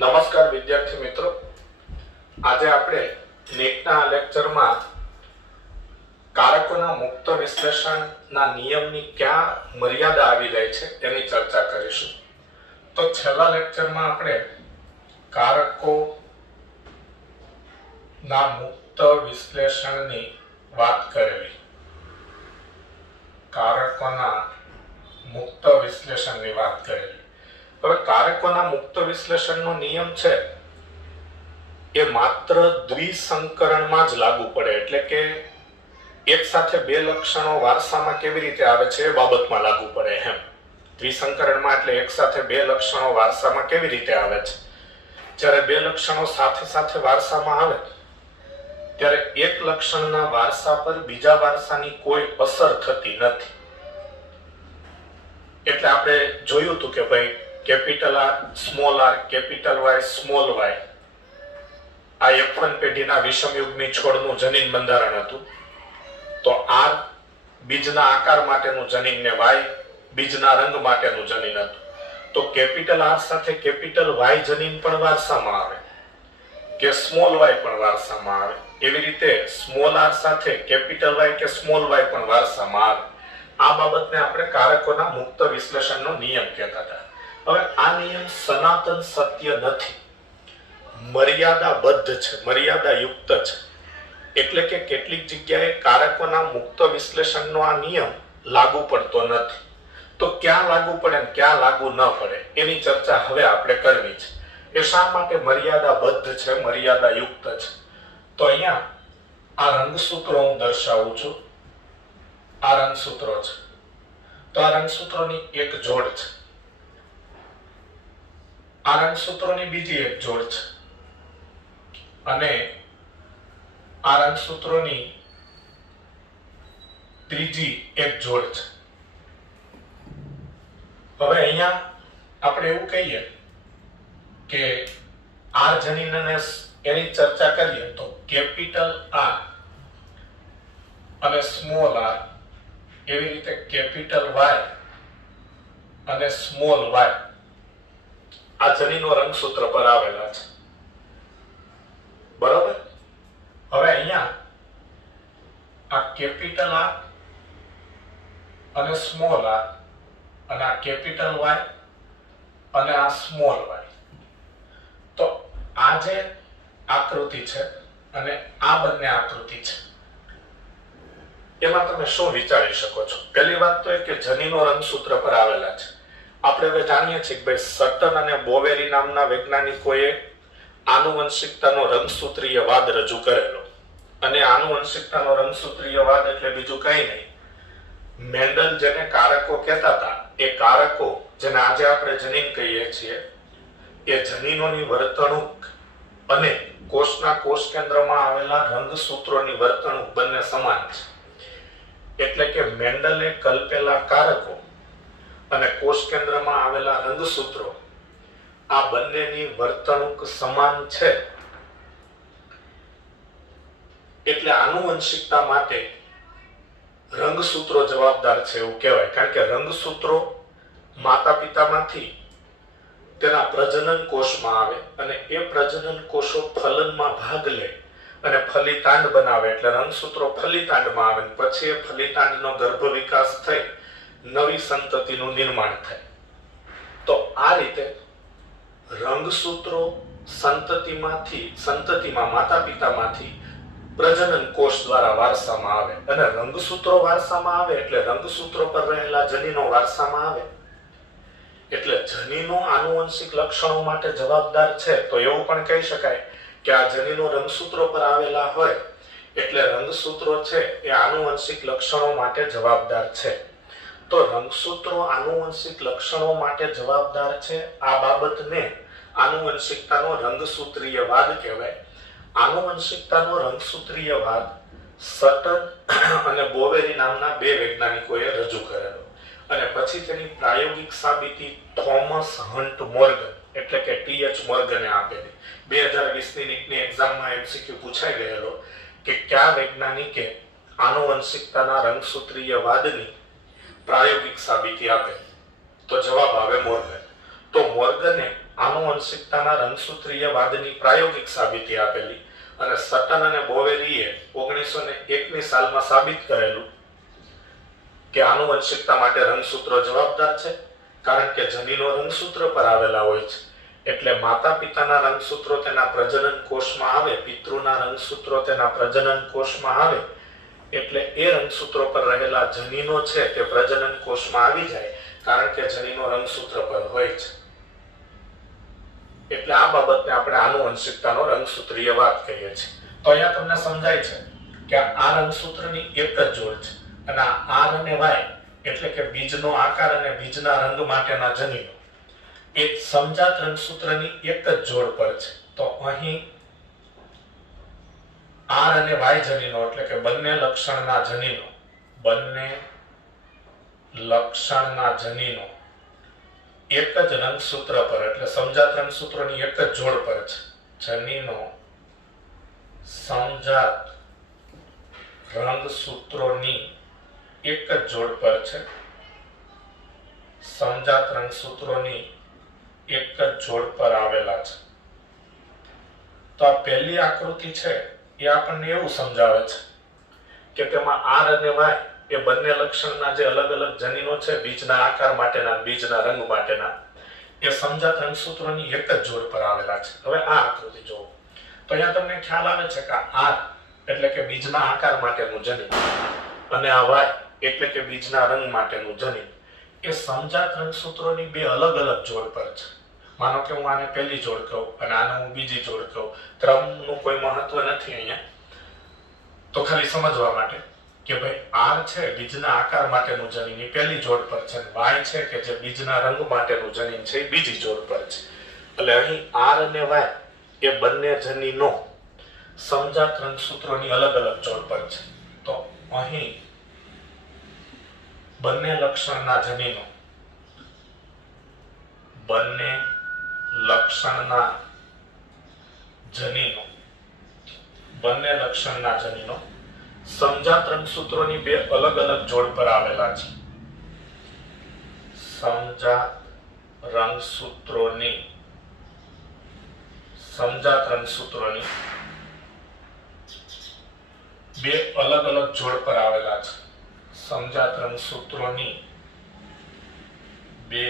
નમસ્કાર વિદ્યાર્થી મિત્રો, આજે આપણે નીટના લેક્ચરમાં કારકોના મુક્ત વિશ્લેષણના નિયમની ક્યાં મર્યાદા આવી જાય છે તેની ચર્ચા કરીશું। તો છેલ્લા લેક્ચરમાં આપણે કારકોના મુક્ત વિશ્લેષણની વાત કરેલી। કારકોના મુક્ત વિશ્લેષણની વાત કરેલી। હવે કારકોના મુક્ત વિશ્લેષણનો નિયમ છે એ માત્ર દ્વિસંકરણમાં જ લાગુ પડે, એટલે કે એક સાથે બે લક્ષણો વારસામાં કેવી રીતે આવે છે એ બાબતમાં લાગુ પડે। એમ દ્વિસંકરણમાં એટલે એક સાથે બે લક્ષણો વારસામાં કેવી રીતે આવે છે। જ્યારે બે લક્ષણો સાથે સાથે વારસામાં આવે ત્યારે એક લક્ષણના વારસા પર બીજા વારસાની કોઈ અસર થતી નથી। એટલે આપણે જોયું હતું કે ભાઈ capital R, small R, capital Y, small Y આ F1 પેઢીના વિષમયુગ્મી છોડનું જનીન બંધારણ હતું। તો આર બીજના આકાર માટેનું જનીન ને વાય બીજના રંગ માટેનું જનીન હતું। તો કેપિટલ આર સાથે કેપિટલ વાય જનીન પણ વારસામાં આવે કે સ્મોલ વાય પણ વારસામાં આવે। એવી રીતે સ્મોલ આર સાથે કેપિટલ વાય કે સ્મોલ વાય પણ વારસામાં આવે। આ બાબતને આપણે કારકોના મુક્ત વિશ્લેષણનો નિયમ કહેતા હતા। હવે આ નિયમ સનાતન સત્ય નથી, મર્યાદાબદ્ધ છે, મર્યાદાયુક્ત છે। એટલે કે કેટલીક જગ્યાએ કારકોના મુક્ત વિશ્લેષણનો આ નિયમ લાગુ પડતો નથી। તો ક્યાં લાગુ પડે ને ક્યાં લાગુ ન પડે એની ચર્ચા હવે આપણે કરવી છે। એ શા માટે મર્યાદાબદ્ધ છે, મર્યાદાયુક્ત છે? તો અહીંયા આ રંગસૂત્રો હું દર્શાવું છું। આ રંગસૂત્રો છે, તો આ રંગસૂત્રોની એક જોડ છે, આ રંગસૂત્રોની બીજી એક જોડ છે, અને આ રંગસૂત્રોની ત્રીજી એક જોડ છે। હવે અહીંયા આપણે એવું કહીએ કે આર જનીન અને એની ચર્ચા કરીએ તો કેપિટલ આર અને સ્મોલ આર, એવી રીતે કેપિટલ વાય અને સ્મોલ વાય આ જનીનો રંગસૂત્ર પર આવેલા છે, બરાબર। હવે અહીંયા આ કેપિટલ આર અને સ્મોલ આર અને આ કેપિટલ વાય અને આ સ્મોલ વાય, તો આ જે આકૃતિ છે અને આ બંને આકૃતિ છે એમાં તમે શું વિચારી શકો છો? પહેલી વાત તો એ કે જનીનો રંગસૂત્ર પર આવેલા છે। આપણે હવે જાણીએ છીએ કે ભાઈ સટન અને બોવેરી નામના વૈજ્ઞાનિકોએ આનુવંશિકતાનો રંગસૂત્રીયવાદ રજૂ કરેલો, અને આનુવંશિકતાનો રંગસૂત્રીયવાદ એટલે બીજું કંઈ નહીં, મેન્ડલ જેને કારકો કહેતા હતા એ કારકો જેને આજે આપણે જનીન કહીએ છીએ એ જનીનોની વર્તણૂક અને કોષના કોષ કેન્દ્રમાં આવેલા રંગસૂત્રોની વર્તણૂક બંને સમાન છે। એટલે કે મેન્ડલે કલ્પેલા કારકો અને કોષ કેન્દ્રમાં આવેલા રંગસૂત્રો આ બંનેની વર્તણૂક સમાન છે। એટલે આનુવંશિકતા માટે રંગસૂત્રો જવાબદાર છે એવું કહેવાય, કારણ કે રંગસૂત્રો માતા પિતામાંથી તેના પ્રજનન કોષમાં આવે અને એ પ્રજનન કોષો ફલનમાં ભાગ લે અને ફલિતાંડ બનાવે, એટલે રંગસૂત્રો ફલિતાંડમાં આવે, પછી એ ફલિતાંડનો ગર્ભ વિકાસ થઈ નવી સંતતિનું નિર્માણ થાય। તો આ રીતે રંગસૂત્રો સંતતિમાં માતા પિતામાંથી પ્રજનન કોષ દ્વારા વારસામાં આવે, અને રંગસૂત્રો વારસામાં આવે એટલે રંગસૂત્રો પર રહેલા જનીનો વારસામાં આવે। એટલે જનીનો આનુવંશિક લક્ષણો માટે જવાબદાર છે, તો એવું પણ કહી શકાય કે આ જનીનો રંગસૂત્રો પર આવેલા હોય એટલે રંગસૂત્રો છે એ આનુવંશિક લક્ષણો માટે જવાબદાર છે। તો રંગસૂત્રો આનુવંશિક લક્ષણો માટે જવાબદાર છે, આ બાબતને આનુવંશિકતાનો રંગસૂત્રીયવાદ કહેવાય। આનુવંશિકતાનો રંગસૂત્રીયવાદ સટન અને બોવેરી નામના બે વૈજ્ઞાનિકોએ રજૂ કરેલો, અને પછી તેની પ્રાયોગિક સાબિતી થોમસ હન્ટ મોર્ગન એટલે કે TH મોર્ગને આપેલી। 2020ની નીટની એક્ઝામમાં MCQ પૂછાઈ ગયેલો કે કયા વૈજ્ઞાનિકે આનુવંશિકતાના રંગસૂત્રીયવાદની પ્રાયોગિક સાબિતી આપે, તો જવાબ આવે મોર્ગન। તો મોર્ગને આનુવંશિકતાના રંગસૂત્રીયવાદની પ્રાયોગિક સાબિતી આપેલી અને સટન અને બોવેરીએ 1901ની સાલમાં સાબિત કરેલું કે આનુવંશિકતા માટે રંગસૂત્રો જવાબદાર છે, કારણ કે જનીનો રંગસૂત્ર પર આવેલા હોય છે. એટલે માતા પિતાના રંગસૂત્રો તેના પ્રજનન કોષમાં આવે, પિતૃના રંગસૂત્રો તેના પ્રજનન કોષમાં આવે, એટલે એ રંગસૂત્રો પર રહેલા જનીનો છે તે પ્રજનન કોષમાં આવી જાય, કારણ કે જનીનો રંગસૂત્ર પર હોય છે. એટલે આ બાબતને આપણે આનુવંશિકતાનો રંગસૂત્રીયવાદ કહીએ છીએ. તો અહીંયા તમને સમજાય છે કે આ રંગસૂત્રની એક જ જોડ છે અને આ R અને Y એટલે કે બીજનો આકાર અને બીજના રંગ માટેના જનીનો એ સમજાત રંગસૂત્રની એક જ જોડ પર છે. તો અહીં R અને Y જનીનો એટલે કે બંને લક્ષણના જનીનો એક જ રંગસૂત્ર પર એટલે સમજાત રંગસૂત્રોની એક જ જોડ પર છે. જનીનો સમજાત રંગસૂત્રોની એક જ જોડ પર છે. સમજાત રંગસૂત્રોની એક જ જોડ પર આવેલા છે. તો આ પહેલી આકૃતિ છે એ આપણને એવું સમજાવે છે કે તેમાં R અને Y એ બંને લક્ષણના જે અલગ અલગ જનીનો છે બીજના આકાર માટેના, બીજના રંગ માટેના, એ સમજાત રંગસૂત્રોની એક જ જોડ પર આવેલા છે. હવે આ આકૃતિ જુઓ તો અહીંયા તમને ખ્યાલ આવે છે કે R એટલે કે બીજના આકાર માટેનું જનીન અને આ Y એટલે કે બીજના રંગ માટેનું જનીન એ સમજાત રંગસૂત્રોની બે અલગ અલગ જોડ પર છે. માનો કે હું આને પહેલી જોડ કહું અને આને હું બીજી જોડ કહું, ક્રમનું કોઈ મહત્વ નથી અહીંયા, તો ખાલી સમજવા માટે કે ભાઈ R છે બીજના આકાર માટેનું જનીન એ પહેલી જોડ પર છે, Y છે કે જે બીજના રંગ માટેનું જનીન છે એ બીજી જોડ પર છે. એટલે અહીં R અને Y એ બંને જનીનો સમજાત રંગસૂત્રોની અલગ અલગ જોડ પર છે. તો અહીં બંને લક્ષણના જનીનો સમજાત રંગસૂત્રોની બે અલગ અલગ જોડ પર આવેલા છે. સમજાત રંગસૂત્રોની બે અલગ અલગ જોડ પર આવેલા છે. સમજાત રંગસૂત્રોની બે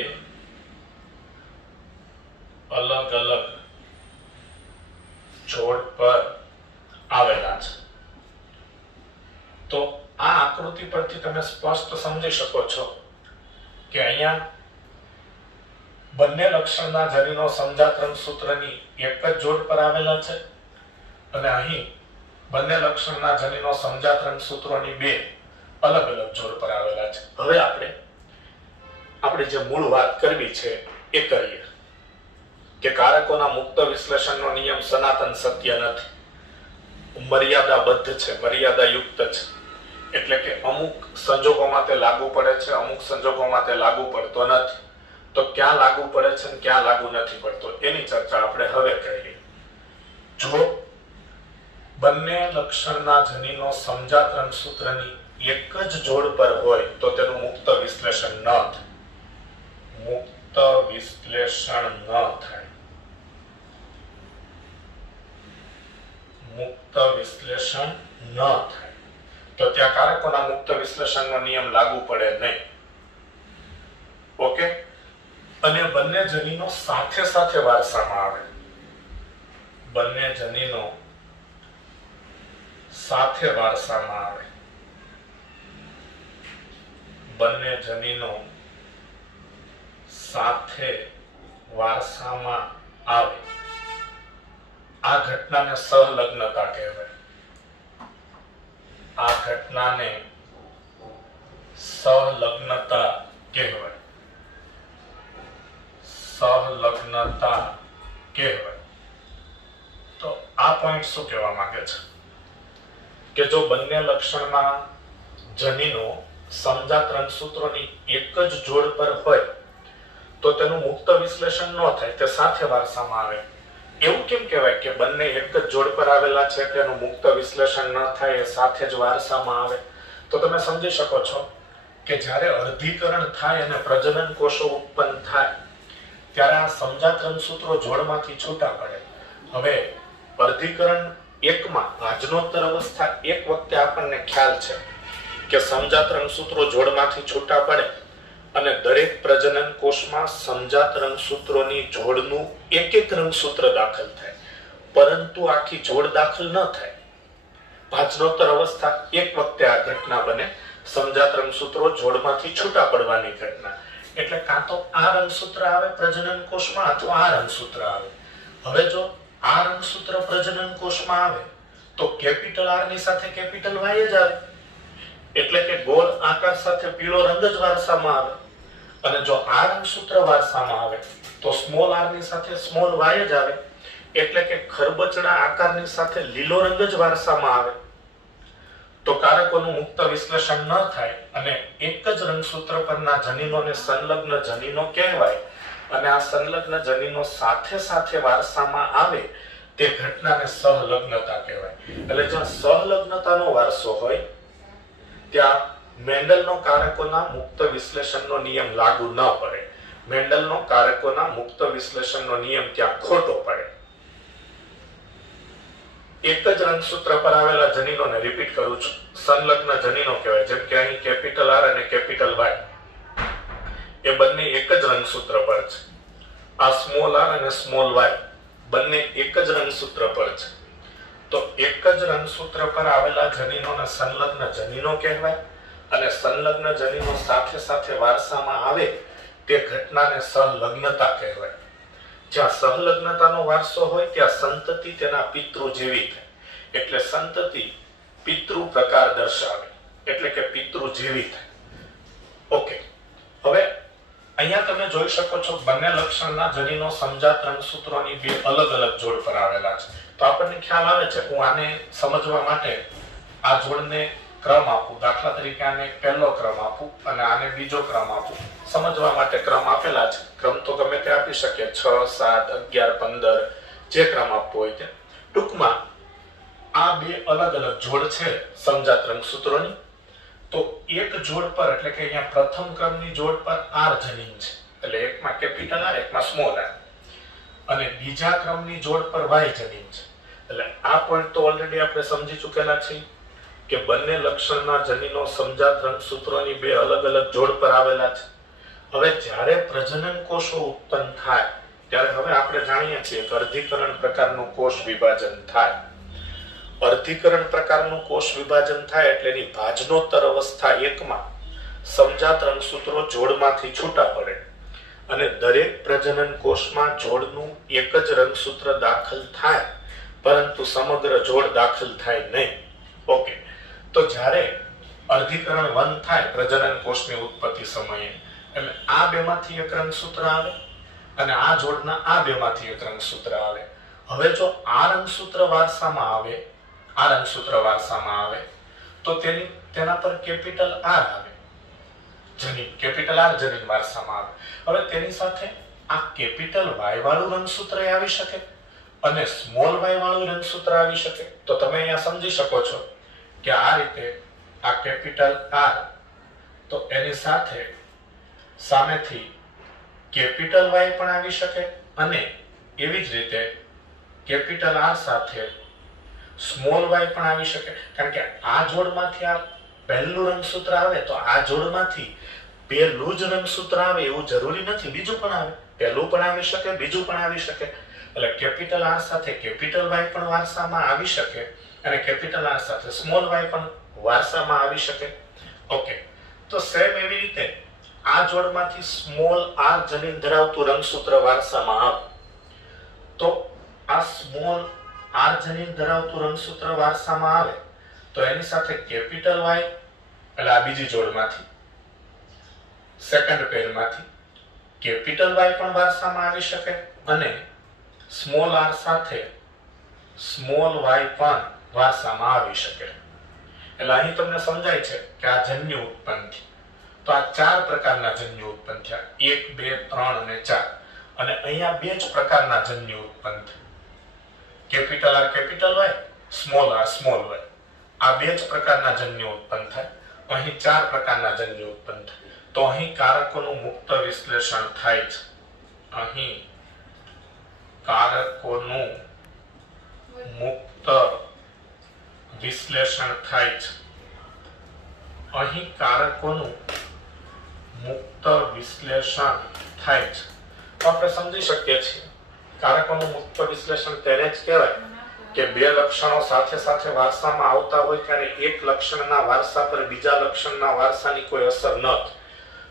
અલગ અલગ જોડ પર આવેલા છે. તો આ આકૃતિ પરથી તમે સ્પષ્ટ સમજી શકો છો કે અહીંયા બંને લક્ષણના જનીનો સમજાત રંગસૂત્રની એક જ જોડ પર આવેલા છે અને અહીં બંને લક્ષણના જનીનો સમજાત રંગસૂત્રોની બે અલગ અલગ જોડ પર આવેલા છે. હવે આપણે જે મૂળ વાત કરવી છે એ કરીએ કે કારકોના મુક્ત વિશ્લેષણનો નિયમ સનાતન સત્ય નથી, મર્યાદાબદ્ધ છે, મર્યાદાયુક્ત છે. એટલે કે અમુક સંજોગોમાં તે લાગુ પડે છે, અમુક સંજોગોમાં તે લાગુ પડતો નથી. તો ક્યાં લાગુ પડે છે અને ક્યાં લાગુ નથી પડતો એની ચર્ચા આપણે હવે કરીએ. જો બંને લક્ષણના જનીનો સમજાત રંગસૂત્રની એક જ જોડ પર હોય તો તેનું મુક્ત વિશ્લેષણ ન થાય. મુક્ત વિશ્લેષણ ન થાય. મુક્ત વિશ્લેષણ ન થાય તો ત્યાં કારકોના મુક્ત વિશ્લેષણનો નિયમ લાગુ પડે નહીં. ઓકે. અને બંને જનીનો સાથે સાથે વારસામાં આવે. બંને જનીનો સાથે વારસામાં આવે. બંને જનીનો સાથે વારસામાં આવે. આ ઘટનાને સહલગ્નતા કહેવાય. આ ઘટનાને સહલગ્નતા કહેવાય. સહલગ્નતા કહેવાય. તો આ પોઈન્ટ શું કહેવા માંગે છે કે જો બંને લક્ષણના જનીનો સમજાત રંગસૂત્રોની એક જ જોડ પર હોય તો તેનું મુક્ત વિશ્લેષણ ન થાય, તે સાથે વારસામાં આવે. એવું કેમ કહેવાય કે બંને એક જ જોડ પર આવેલા છે તેનું મુક્ત વિશ્લેષણ ન થાય, એ સાથે જ વારસામાં આવે? તો તમે સમજી શકો છો કે જ્યારે અર્ધીકરણ થાય અને પ્રજનન કોષો ઉત્પન્ન થાય ત્યારે આ સમજાત રંગસૂત્રો જોડમાંથી છૂટા પડે. હવે અર્ધીકરણ 1 માં ભાજનોત્તર અવસ્થા એક વખતે આપણને ખ્યાલ છે કે સમજાત રંગસૂત્રો જોડમાંથી છૂટા પડે અને દરેક પ્રજનન કોષમાં સમજાત રંગસૂત્રોની જોડનું એક એક રંગસૂત્ર દાખલ થાય, પરંતુ આખી જોડ દાખલ ન થાય. ભાજનોત્તર અવસ્થા એક વખતે આ ઘટના બને, સમજાત રંગસૂત્રો જોડમાંથી છૂટા પડવાની ઘટના. એટલે કાં તો આ રંગસૂત્ર આવે પ્રજનન કોષમાં અથવા આ રંગસૂત્ર આવે. હવે જો આ રંગસૂત્ર પ્રજનન કોષમાં આવે તો કેપિટલ આર ની સાથે કેપિટલ વાય જ આવે, એટલે કે ગોળ આકાર સાથે પીળો રંગ જ વારસામાં આવે. અને જો આ રંગસૂત્ર વારસામાં આવે તો સ્મોલ આર ની સાથે સ્મોલ વાય જ આવે, એટલે કે ખરબચડા આકારની સાથે લીલો રંગ જ વારસામાં આવે. તો કારકોનું મુક્ત વિશ્લેષણ ન થાય અને એક જ રંગસૂત્ર પરના જનીનોને સંલગ્ન જનીનો કહેવાય, અને આ સંલગ્ન જનીનો સાથે સાથે વારસામાં આવે તે ઘટનાને સહલગ્નતા કહેવાય. એટલે જ્યાં સહલગ્નતાનો વારસો હોય ત્યાં મેન્ડલનો કારકોના મુક્ત વિશ્લેષણનો નિયમ લાગુ ન પડે. મેન્ડલનો કારકોના મુક્ત વિશ્લેષણનો નિયમ ત્યાં ખોટો પડે. એક જ રંગસૂત્ર પર આવેલા જનીનોને રિપીટ કરું છું, સંલગ્ન જનીનો કહેવાય. જેમ કે અહીં કેપિટલ આર અને કેપિટલ વાય એ બંને એક જ રંગસૂત્ર પર છે. આ સ્મોલ આર અને સ્મોલ વાય બંને એક જ રંગસૂત્ર પર છે. તો એક જ રંગસૂત્ર પર આવેલા જનીનોને સંલગ્ન જનીનો કહેવાય, અને સંલગ્ન જનીનો સાથે સાથે વારસામાં આવે તે ઘટનાને સહલગ્નતા કહેવાય. જ્યાં સહલગ્નતાનો વારસો હોય ત્યાં સંતતિ તેના પિતૃ જેવી થાય, એટલે સંતતિ પિતૃ પ્રકાર દર્શાવે, એટલે કે પિતૃ જેવી થાય. ઓકે, હવે અહીંયા તમે જોઈ શકો છો બંને લક્ષણના જનીનો સમજાત રંગસૂત્રોની બે અલગ અલગ જોડ પર આવેલા છે. તો આપણને ખ્યાલ આવે છે, હું આને સમજવા માટે આ જોડને ક્રમ આપું, દાખલા તરીકે આને પહેલો ક્રમ આપું અને આને બીજો ક્રમ આપું. સમજવા માટે ક્રમ આપેલા છે. ક્રમ તો ગમે તે આપી શકે, 6, 7, 11, 15 જે ક્રમ આપવો હોય તે. ટૂંકમાં આ બે અલગ અલગ જોડ છે સમજાત રંગસૂત્રોની. તો એક જોડ પર, એટલે કે અહીંયા પ્રથમ ક્રમની જોડ પર આર જનીન છે, એટલે એકમાં કેપિટલ આર એકમાં સ્મોલ આર, અને બીજા ક્રમની જોડ પર વાય જનીન છે. એટલે આ પોઈન્ટ તો ઓલરેડી આપણે સમજી ચૂકેલા છીએ કે બંને લક્ષણના જનીનો સમજાત રંગસૂત્રોની બે અલગ અલગ જોડ પર આવેલા છે. હવે જ્યારે પ્રજનન કોષો ઉત્પન્ન થાય ત્યારે હવે આપણે જાણીએ છીએ કે અર્ધીકરણ પ્રકારનું કોષ વિભાજન થાય. અર્ધીકરણ પ્રકારનું કોષ વિભાજન થાય એટલે એની ભાજનોત્તર અવસ્થા 1 માં સમજાત રંગસૂત્રો જોડમાંથી છૂટા પડે અને દરેક પ્રજનન કોષમાં જોડનું એક જ રંગસૂત્ર દાખલ થાય, પરંતુ સમગ્ર જોડ દાખલ થાય નહીં. ઓકે, તો જ્યારે અર્ધીકરણ 1 થાય પ્રજનન કોષની ઉત્પત્તિ સમયે, એટલે આ બેમાંથી એક રંગસૂત્ર આવે અને આ જોડના આ બેમાંથી એક રંગસૂત્ર આવે. હવે જો આ રંગસૂત્ર વારસામાં આવે, આ રંગસૂત્ર વારસામાં આવે તો તેના પર કેપિટલ આર આવે જનીન, કેપિટલ આર જનીન વારસામાં આવે. હવે તેની સાથે આ કેપિટલ વાય વાળું રંગસૂત્ર આવી શકે અને સ્મોલ વાય વાળું રંગસૂત્ર આવી શકે. તો તમે અહીંયા સમજી શકો છો કે આ રીતે આ કેપિટલ આર, તો એની સાથે સામેથી કેપિટલ વાય પણ આવી શકે અને એવી જ રીતે કેપિટલ આર સાથે સ્મોલ વાય પણ આવી શકે. કારણ કે આ જોડમાંથી આ પહેલું રંગસૂત્ર આવે તો આ જોડમાંથી પહેલું જ રંગસૂત્ર આવે એવું જરૂરી નથી, બીજું પણ આવે. પહેલું પણ આવી શકે, બીજું પણ આવી શકે. એટલે કેપિટલ આર સાથે કેપિટલ વાય પણ વારસામાં આવી શકે અને કેપિટલ આર સાથે સ્મોલ વાય પણ વારસામાં આવી શકે. ઓકે, તો સેમ એવી રીતે આ જોડમાંથી સ્મોલ આર જનીન ધરાવતું રંગસૂત્ર વારસામાં આવે તો આ સ્મોલ આર જનીન ધરાવતું રંગસૂત્ર વારસામાં આવે તો એની સાથે કેપિટલ વાય, એટલે આ બીજી જોડમાંથી સેકન્ડ પેરમાંથી કેપિટલ વાય પણ વારસામાં આવી શકે અને સ્મોલ આર સાથે સ્મોલ વાય પણ વારસામાં આવી શકે. એટલે અહીં તમને સમજાય છે કે આ જન્યુ ઉત્પન્ન થયું. તો આ 4 પ્રકારના જન્યુ ઉત્પન્ન થયા, 1, 2, 3 અને 4. અને અહીંયા 2 જ પ્રકારના જન્યુ ઉત્પન્ન થયા, capital R capital Y, small R small Y. આ 2 જ પ્રકારના જન્યુ ઉત્પન્ન થાય. અહીં 4 પ્રકારના જન્યુ ઉત્પન્ન થાય. તો અહીં કારકોનું મુક્ત વિશ્લેષણ થાય છે. અહીં કારકોનું મુક્ત વિશ્લેષણ થાય છે. અહીં કારકોનું મુક્ત વિશ્લેષણ થાય છે. તો આપણે સમજી શકીએ છીએ કારકોનું મુક્ત વિશ્લેષણ તેને જ કહેવાય કે બે લક્ષણો સાથે સાથે વારસામાં આવતા હોય ત્યારે એક લક્ષણના વારસા પર બીજા લક્ષણના વારસાની કોઈ અસર ન થાય.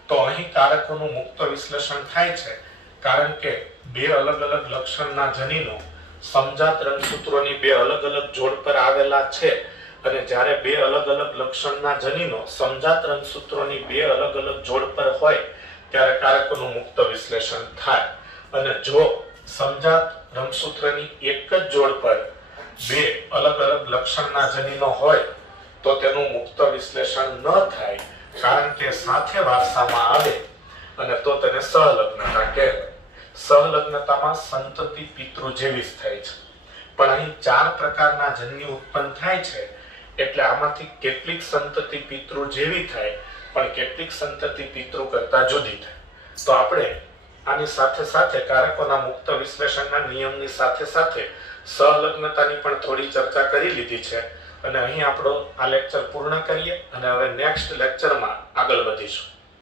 તો અહીં કારકોનું મુક્ત વિશ્લેષણ થાય છે કારણ કે બે અલગ અલગ લક્ષણના જનીનો સમજાત રંગસૂત્રોની બે અલગ અલગ જોડ પર આવેલા છે અને જ્યારે બે અલગ અલગ લક્ષણના જનીનો સમજાત રંગસૂત્રોની બે અલગ અલગ જોડ પર હોય ત્યારે કારકોનું મુક્ત વિશ્લેષણ થાય. અને જો સમજાત રંગસૂત્રની એક જ જોડ પર બે અલગ અલગ લક્ષણના જનીનો હોય તો તેનું મુક્ત વિશ્લેષણ ન થાય કારણ કે સાથે વારસામાં આવે અને તો તેને સહલગ્નતા કહેવાય. સહલગ્નતામાં સંતતિ પિતૃ જેવી જ થાય છે. પણ અહીં 4 પ્રકારના જન્યુ ઉત્પન્ન થાય છે એટલે આમાંથી કેટલીક સંતતિ પિતૃ જેવી થાય પણ કેટલીક સંતતિ પિતૃ કરતા જુદી થાય. તો આપણે આની સાથે સાથે કારકોના મુક્ત વિશ્લેષણના નિયમની સાથે સાથે સહલગ્નતાની પણ થોડી ચર્ચા કરી લીધી છે અને અહીં આપણો આ લેક્ચર પૂર્ણ કરીએ અને હવે નેક્સ્ટ લેક્ચરમાં આગળ વધીશું.